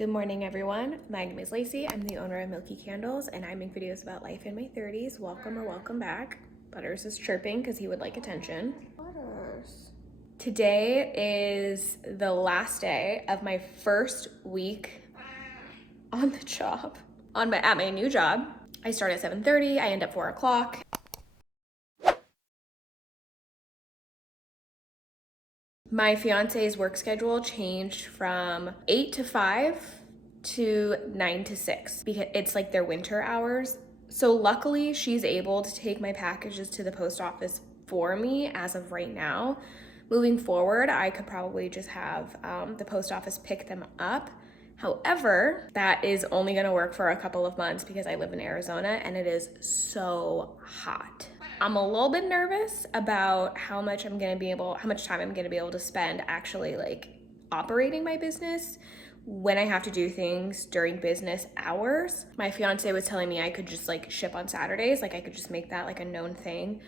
Good morning, everyone. My name is Lacey. I'm the owner of Milky Candles, and I make videos about life in my 30s. Welcome or welcome back. Butters is chirping because he would like attention. Butters. Today is the last day of my first week on the job, at my new job. I start at 7:30. I end at 4 o'clock. My fiance's work schedule changed from 8 to 5 to 9 to 6 because it's like their winter hours. So luckily she's able to take my packages to the post office for me as of right now. Moving forward, I could probably just have the post office pick them up. However, that is only gonna work for a couple of months because I live in Arizona and it is so hot. I'm a little bit nervous about how much time I'm gonna be able to spend actually like operating my business when I have to do things during business hours. My fiance was telling me I could just like ship on Saturdays, like I could just make that like a known thing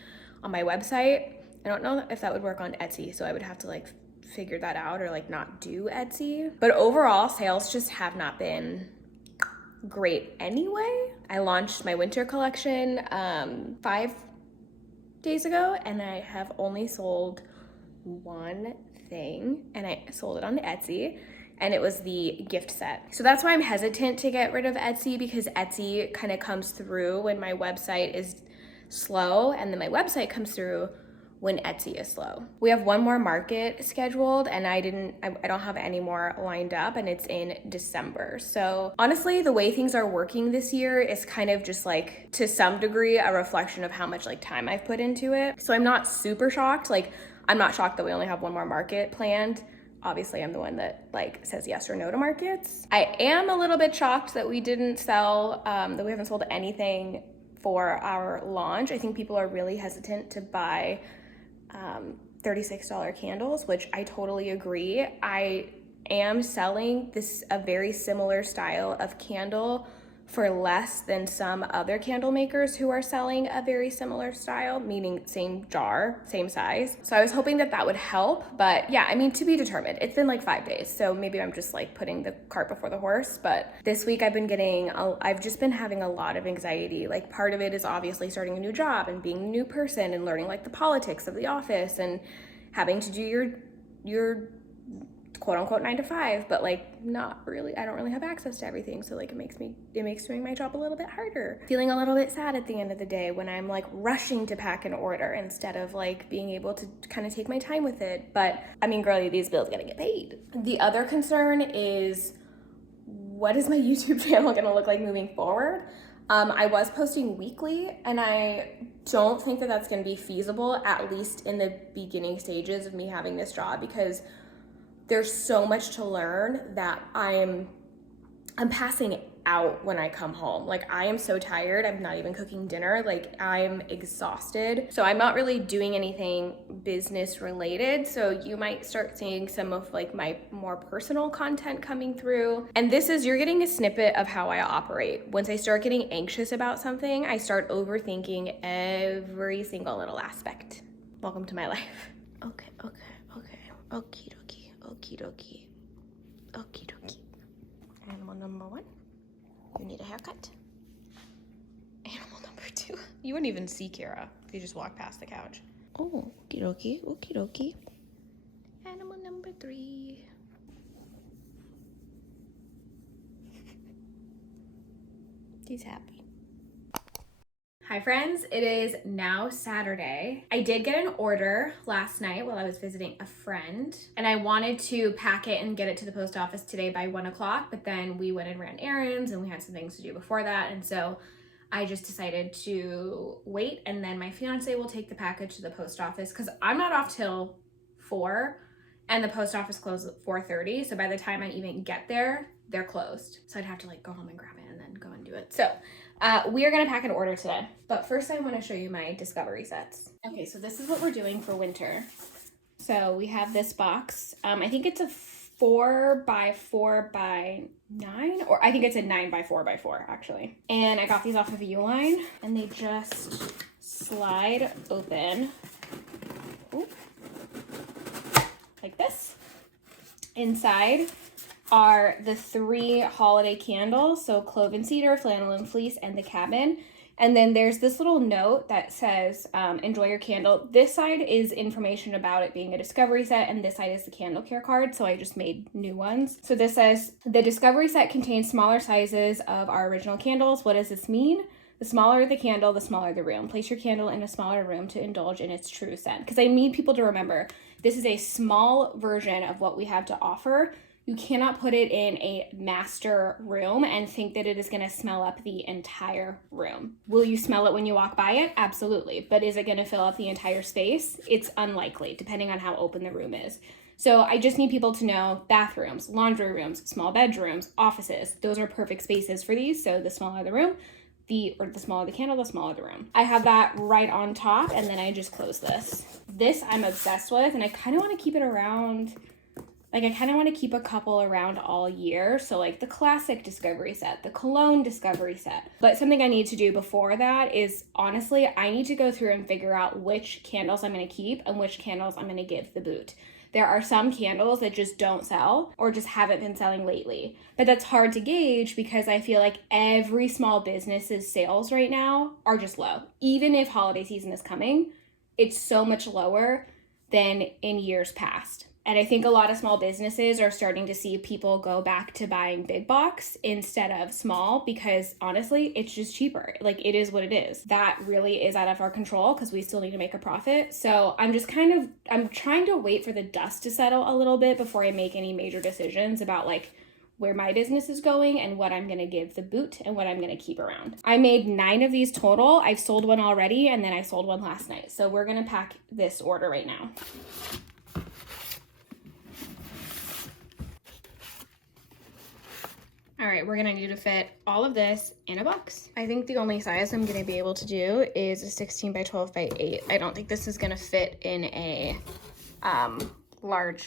on my website. I don't know if that would work on Etsy, so I would have to like figure that out or like not do Etsy. But overall, sales just have not been great anyway. I launched my winter collection 5 days ago and I have only sold one thing, and I sold it on Etsy, and it was the gift set. So that's why I'm hesitant to get rid of Etsy, because Etsy kind of comes through when my website is slow, and then my website comes through when Etsy is slow. We have one more market scheduled, and I don't have any more lined up, and it's in December. So honestly, the way things are working this year is kind of just like, to some degree, a reflection of how much like time I've put into it. So I'm not super shocked. Like, I'm not shocked that we only have one more market planned. Obviously, I'm the one that like says yes or no to markets. I am a little bit shocked that we didn't sell, that we haven't sold anything for our launch. I think people are really hesitant to buy $36 candles, which I totally agree. I am selling a very similar style of candle for less than some other candle makers who are selling a very similar style, meaning same jar, same size. So I was hoping that that would help, but yeah, I mean, to be determined. It's been like 5 days, so maybe I'm just like putting the cart before the horse. But this week I've just been having a lot of anxiety. Like, part of it is obviously starting a new job and being a new person and learning like the politics of the office and having to do your quote unquote 9 to 5, but like not really. I don't really have access to everything, so like it makes doing my job a little bit harder. Feeling a little bit sad at the end of the day when I'm like rushing to pack an order instead of like being able to kind of take my time with it. But I mean, girlie, these bills gotta get paid. The other concern is, what is my YouTube channel gonna look like moving forward? I was posting weekly, and I don't think that that's gonna be feasible, at least in the beginning stages of me having this job, because there's so much to learn that I'm passing out when I come home. Like, I am so tired. I'm not even cooking dinner. Like, I'm exhausted. So I'm not really doing anything business related. So you might start seeing some of like my more personal content coming through. And you're getting a snippet of how I operate. Once I start getting anxious about something, I start overthinking every single little aspect. Welcome to my life. Okay. Okie dokie. Animal number 1, you need a haircut. Animal number 2, you wouldn't even see Kira if you just walk past the couch. Oh, okie dokie. Animal number 3. He's happy. Hi friends, it is now Saturday. I did get an order last night while I was visiting a friend, and I wanted to pack it and get it to the post office today by 1 o'clock, but then we went and ran errands and we had some things to do before that, and so I just decided to wait, and then my fiance will take the package to the post office because I'm not off till 4 and the post office closes at 4:30, so by the time I even get there, they're closed. So I'd have to like go home and grab it and then go and do it. So we are gonna pack an order today, but first I want to show you my discovery sets. Okay, so this is what we're doing for winter. So we have this box. I think it's a 4x4x9, or I think it's a 9x4x4 actually. And I got these off of Uline, and they just slide open. Ooh. Like this. Inside are the 3 holiday candles. So clove and cedar, flannel and fleece, and the cabin. And then there's this little note that says, enjoy your candle. This side is information about it being a discovery set, and this side is the candle care card, so I just made new ones. So this says, the discovery set contains smaller sizes of our original candles. What does this mean? The smaller the candle, the smaller the room. Place your candle in a smaller room to indulge in its true scent. Because I need people to remember, this is a small version of what we have to offer. You cannot put it in a master room and think that it is going to smell up the entire room. Will you smell it when you walk by it? Absolutely. But is it going to fill up the entire space? It's unlikely, depending on how open the room is. So I just need people to know bathrooms, laundry rooms, small bedrooms, offices. Those are perfect spaces for these. So the smaller the room, the smaller the candle, the smaller the room. I have that right on top, and then I just close this. This I'm obsessed with, and I kind of want to keep it around. Like, I kind of want to keep a couple around all year. So like the classic discovery set, the cologne discovery set. But something I need to do before that is, honestly, I need to go through and figure out which candles I'm going to keep and which candles I'm going to give the boot. There are some candles that just don't sell or just haven't been selling lately. But that's hard to gauge because I feel like every small business's sales right now are just low. Even if holiday season is coming, it's so much lower than in years past. And I think a lot of small businesses are starting to see people go back to buying big box instead of small because honestly, it's just cheaper. Like, it is what it is. That really is out of our control because we still need to make a profit. So I'm trying to wait for the dust to settle a little bit before I make any major decisions about like where my business is going and what I'm going to give the boot and what I'm going to keep around. I made 9 of these total. I've sold one already, and then I sold one last night. So we're going to pack this order right now. All right, we're gonna need to fit all of this in a box. I think the only size I'm gonna be able to do is a 16 by 12 by 8. I don't think this is gonna fit in a large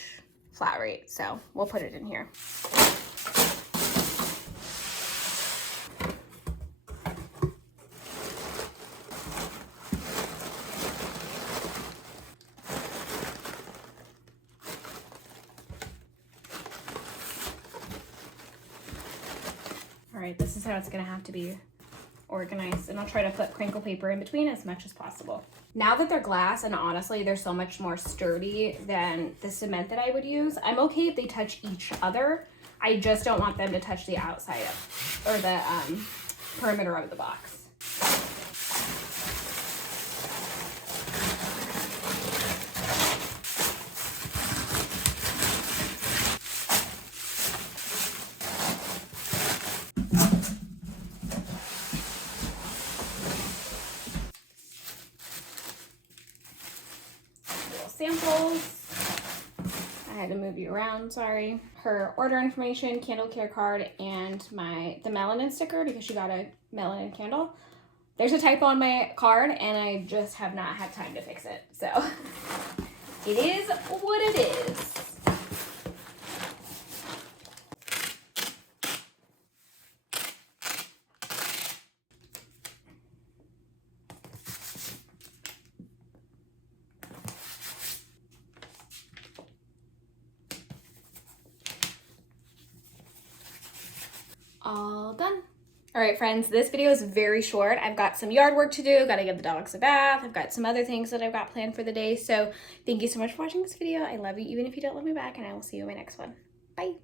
flat rate, so we'll put it in here. All right, this is how it's gonna have to be organized, and I'll try to put crinkle paper in between as much as possible. Now that they're glass, and honestly, they're so much more sturdy than the cement that I would use, I'm okay if they touch each other. I just don't want them to touch the outside of, or the perimeter of the box. Samples. I had to move you around, sorry. Her order information, candle care card, and the melanin sticker because she got a melanin candle. There's a typo on my card and I just have not had time to fix it. So it is what it is. All done. All right, friends, this video is very short. I've got some yard work to do, gotta give the dogs a bath. I've got some other things that I've got planned for the day. So thank you so much for watching this video. I love you even if you don't love me back, and I will see you in my next one. Bye.